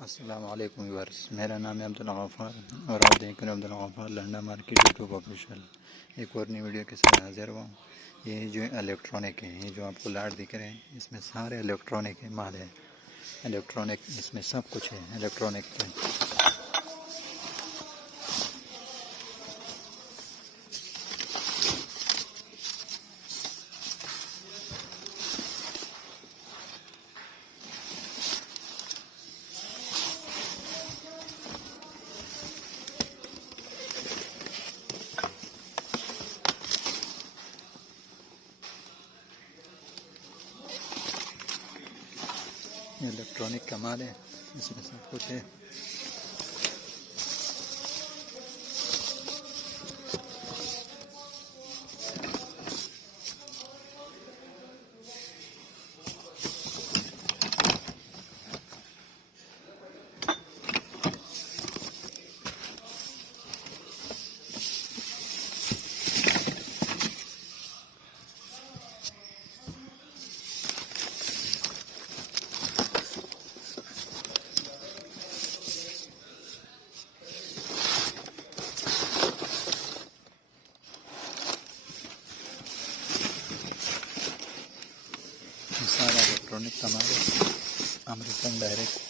अस्सलाम वालेकुम व्यूअर्स, मेरा नाम है अब्दुल गफ़ार और आप देख रहे हैं Abdul Gaffar Landa market YouTube official. एक और नई वीडियो के साथ हाजिर हुआ। ये जो इलेक्ट्रॉनिक है, ये जो आपको लाइट दिख रहे हैं, इसमें सारे इलेक्ट्रॉनिक है माल है। इलेक्ट्रॉनिक इसमें सब कुछ है इलेक्ट्रॉनिक के। इलेक्ट्रॉनिक का माल है, इसमें सब कुछ है। सारा इलेक्ट्रॉनिक का माल है, अमेरिकन डायरेक्ट।